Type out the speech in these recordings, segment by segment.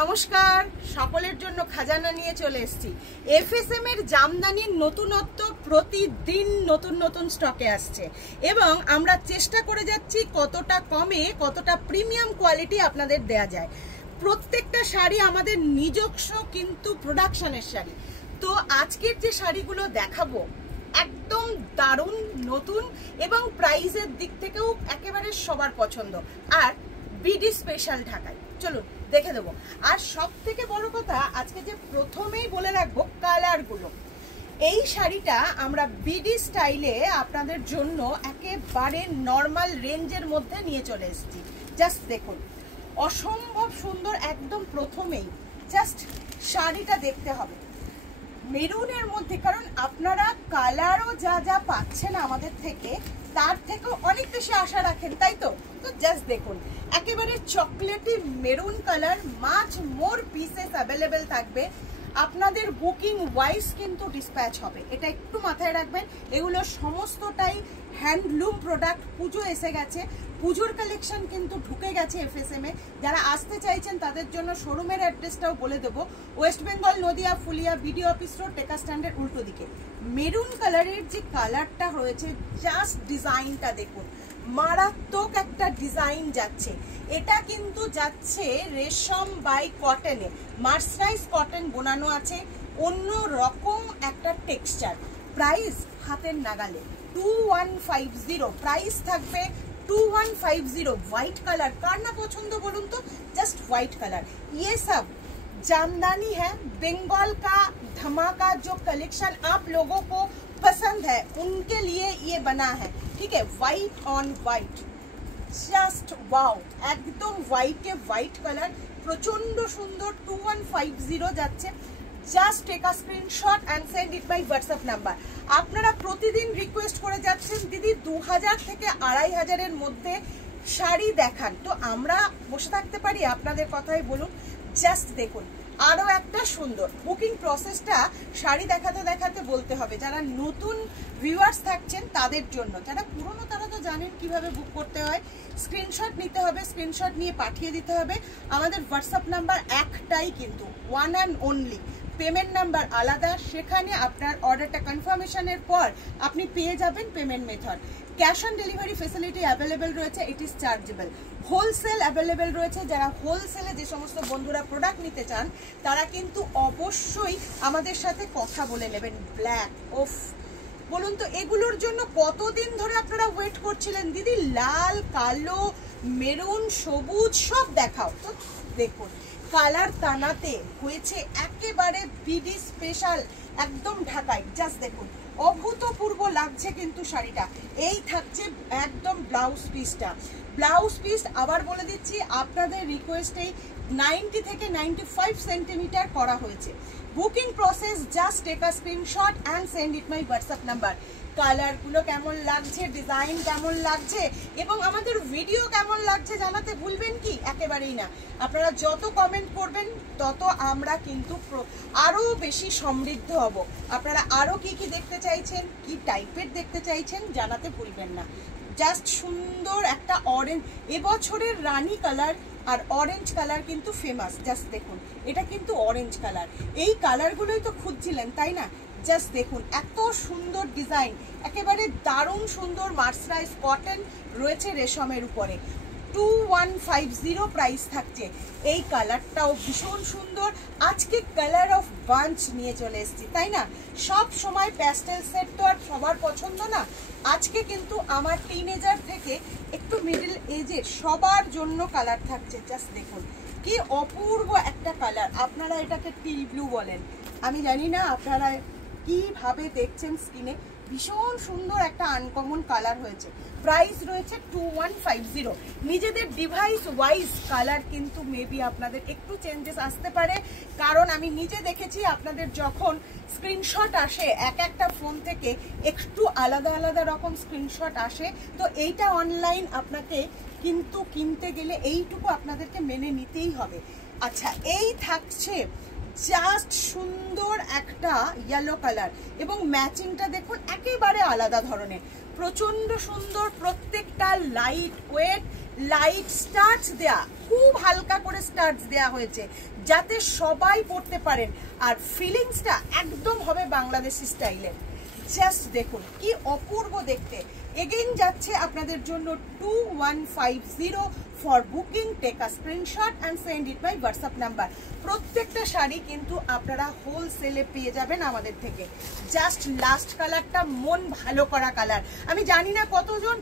নমস্কার, সকলের জন্য খাজানা নিয়ে চলে এসেছি। এফএসএম এর জামদানির নতুনত্ব প্রতিদিন নতুন নতুন স্টকে আসছে এবং আমরা চেষ্টা করে যাচ্ছি কতটা কমে কতটা প্রিমিয়াম কোয়ালিটি আপনাদের দেয়া যায়। প্রত্যেকটা শাড়ি আমাদের নিজস্ব কিন্তু প্রোডাকশনের শাড়ি। তো আজকের যে শাড়িগুলো দেখাবো একদম দারুণ নতুন এবং প্রাইসের দিক থেকেও একেবারে সবার পছন্দ, আর বিডি স্পেশাল ঢাকায়। চলুন দেখে দেবো। আর সব থেকে বড় কথা, আজকে যে প্রথমেই বলে রাখবো কালারগুলো। এই শাড়িটা আমরা বিডি স্টাইলে আপনাদের জন্য একেবারে নর্মাল রেঞ্জের মধ্যে নিয়ে চলে এসেছি। জাস্ট দেখুন, অসম্ভব সুন্দর। একদম প্রথমেই জাস্ট শাড়িটা দেখতে হবে মেরুনের মধ্যে, কারণ আপনারা কালারও যা যা পাচ্ছেন আমাদের থেকে তার থেকেও অনেক বেশি আশা রাখেন, তাই তো? তো জাস্ট দেখুন, একেবারে chocolatey maroon colour, much more pieces available থাকবে। আপনাদের বুকিং ওয়াইজ কিন্তু ডিসপ্যাচ হবে, এটা একটু মাথায় রাখবেন। এগুলো সমস্তটাই হ্যান্ডলুম প্রোডাক্ট। পুজো এসে গেছে, পুজোর কালেকশন কিন্তু ঢুকে গেছে এফএসএম এ। যারা আসতে চাইছেন তাদের জন্য শোরুমের অ্যাড্রেসটাও বলে দেবো। West Bengal, Nadia, Phulia, BDO office road, টেকা স্ট্যান্ডের উল্টো দিকে। মেরুন কালারের যে কালারটা রয়েছে, জাস্ট ডিজাইনটা দেখুন, মারাত্মক একটা ডিজাইন যাচ্ছে। এটা কিন্তু যাচ্ছে রেশম বাই কটনে, মার্সারাইজ কটন বোনানো আছে, অন্য রকম একটা টেক্সচার। প্রাইস হাতের নাগালে 2150। প্রাইস থাকবে 2150। হোয়াইট কালার কার না পছন্দ বলুন তো? Just white colour. ये सब जामदानी है, बंगाल का धमाका। जो कलेक्शन आप लोगों को पसंद है उनके लिए ये बना है, ठीक है? White on white, just wow. একদম হোয়াইটে হোয়াইট কালার, প্রচন্ড সুন্দর। 2150 যাচ্ছে। Just take a screenshot and send it by WhatsApp number. আপনারা প্রতিদিন রিকোয়েস্ট করে যাচ্ছেন দিদি 2000 থেকে 2500-এর মধ্যে শাড়ি দেখান, তো আমরা বসে থাকতে পারি? আপনাদের কথাই বলুন। জাস্ট দেখুন, আরও একটা সুন্দর বুকিং প্রসেসটা শাড়ি দেখাতে দেখাতে বলতে হবে। যারা নতুন ভিউয়ার্স থাকছেন তাদের জন্য, যারা পুরনো তারা তো জানেন কিভাবে বুক করতে হয়। স্ক্রিনশট নিতে হবে, স্ক্রিনশট নিয়ে পাঠিয়ে দিতে হবে। আমাদের হোয়াটসঅ্যাপ নাম্বার একটাই, কিন্তু one and only. Payment number আলাদা, সেখানে আপনার অর্ডারটা কনফার্মেশনের পর আপনি পেয়ে যাবেন payment method. Cash on delivery facility available রয়েছে, it is chargeable. Wholesale available রয়েছে। যারা হোলসেলে যে সমস্ত বন্ধুরা প্রোডাক্ট নিতে চান তারা কিন্তু অবশ্যই আমাদের সাথে কথা বলে নেবেন। ব্ল্যাক, ওফ বলুন তো, এগুলোর জন্য কতদিন ধরে আপনারা ওয়েট করছিলেন দিদি? লাল, কালো, মেরুন, সবুজ সব দেখাও। তো দেখুন, কালার টানাতে হয়েছে একেবারে বিডি স্পেশাল, একদম ঢাকায়। জাস্ট দেখুন, অভূতপূর্ব লাগছে কিন্তু শাড়িটা। এই থাকছে একদম ব্লাউজ পিসটা। ব্লাউজ পিস আবার বলে দিচ্ছি, আপনাদের রিকোয়েস্টেই 90 থেকে 95 সেন্টিমিটার করা হয়েছে। Booking process, just take a screenshot and send it my WhatsApp number. কালারগুলো কেমন লাগছে, ডিজাইন কেমন লাগছে এবং আমাদের ভিডিও কেমন লাগছে জানাতে ভুলবেন কি? একেবারেই না। আপনারা যত কমেন্ট করবেন তত আমরা কিন্তু আরও বেশি সমৃদ্ধ হব। আপনারা আরও কি কি দেখতে চাইছেন, কি টাইপের দেখতে চাইছেন জানাতে ভুলবেন না। জাস্ট সুন্দর একটা অরেঞ্জ, এবছরের রানী কালার আর অরেঞ্জ কালার কিন্তু ফেমাস। জাস্ট দেখুন, এটা কিন্তু অরেঞ্জ কালার। এই কালারগুলোই তো খুঁজছিলেন, তাই না? জাস্ট দেখুন, এত সুন্দর ডিজাইন, একেবারে দারুণ সুন্দর। মার্সারাইজ কটন রয়েছে রেশমের উপরে। 2150 প্রাইস থাকছে। এই কালারটাও ভীষণ সুন্দর। আজকে কালার অফ বাঞ্চ নিয়ে চলে এসেছি, তাই না? সব সময় প্যাস্টেল সেট তো আর সবার পছন্দ না। আজকে কিন্তু আমার টিনেজার থেকে একটু মিডল এজের সবার জন্য কালার থাকছে। জাস্ট দেখুন, কি অপূর্ব একটা কালার। আপনারা এটাকে টিল ব্লু বলেন, আমি জানি না আপনারা কিভাবে দেখছেন স্ক্রিনে। ভীষণ সুন্দর একটা আনকমন কালার হয়েছে। প্রাইস রয়েছে 2150। নিজেদের ডিভাইস ওয়াইজ কালার কিন্তু মেবি আপনাদের একটু চেঞ্জেস আসতে পারে, কারণ আমি নিজে দেখেছি আপনাদের যখন স্ক্রিনশট আসে এক একটা ফোন থেকে একটু আলাদা আলাদা রকম স্ক্রিনশট আসে। তো এইটা অনলাইন আপনাকে কিন্তু কিনতে গেলে এইটুকু আপনাদেরকে মেনে নিতেই হবে। আচ্ছা, এই থাকছে জাস্ট সুন্দর একটা ইয়েলো কালার এবং ম্যাচিংটা দেখুন একেবারে আলাদা ধরনের, প্রচন্ড সুন্দর। প্রত্যেকটা লাইট ওয়েট লাইট স্টার্চ দেয়া, খুব হালকা করে স্টার্চ দেয়া হয়েছে যাতে সবাই পড়তে পারেন। আর ফিলিংসটা একদম হবে বাংলাদেশি স্টাইলের। জাস্ট দেখুন কি অপূর্ব দেখতে। এগেইন যাচ্ছে আপনাদের জন্য 2150 for booking. Take a screenshot and send it by WhatsApp number. প্রত্যেকটা শাড়ি কিন্তু আপনারা হোলসেলে পেয়ে যাবেন আমাদের থেকে। জাস্ট লাস্ট কালারটা মন ভালো করা কালার। আমি জানি না কতজন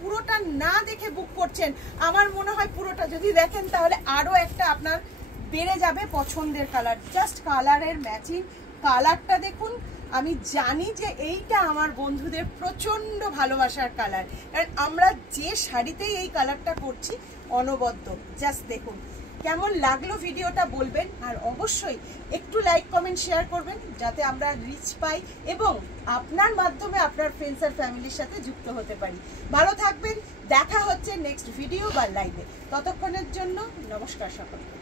পুরোটা না দেখে বুক করছেন, আমার মনে হয় পুরোটা যদি দেখেন তাহলে আরও একটা আপনার বেড়ে যাবে পছন্দের কালার। জাস্ট কালারের ম্যাচিং, কালারটা দেখুন। আমি জানি যে এইটা আমার বন্ধুদের প্রচন্ড ভালোবাসার কালার, কারণ আমরা যে শাড়িতেই এই কালারটা করছি অনবদ্য। জাস্ট দেখুন কেমন লাগলো ভিডিওটা বলবেন, আর অবশ্যই একটু লাইক কমেন্ট শেয়ার করবেন যাতে আমরা রিচ পাই এবং আপনার মাধ্যমে আপনার ফ্রেন্ডস আর ফ্যামিলির সাথে যুক্ত হতে পারি। ভালো থাকবেন, দেখা হচ্ছে নেক্সট ভিডিও বা লাইভে। ততক্ষণের জন্য নমস্কার সকলকে।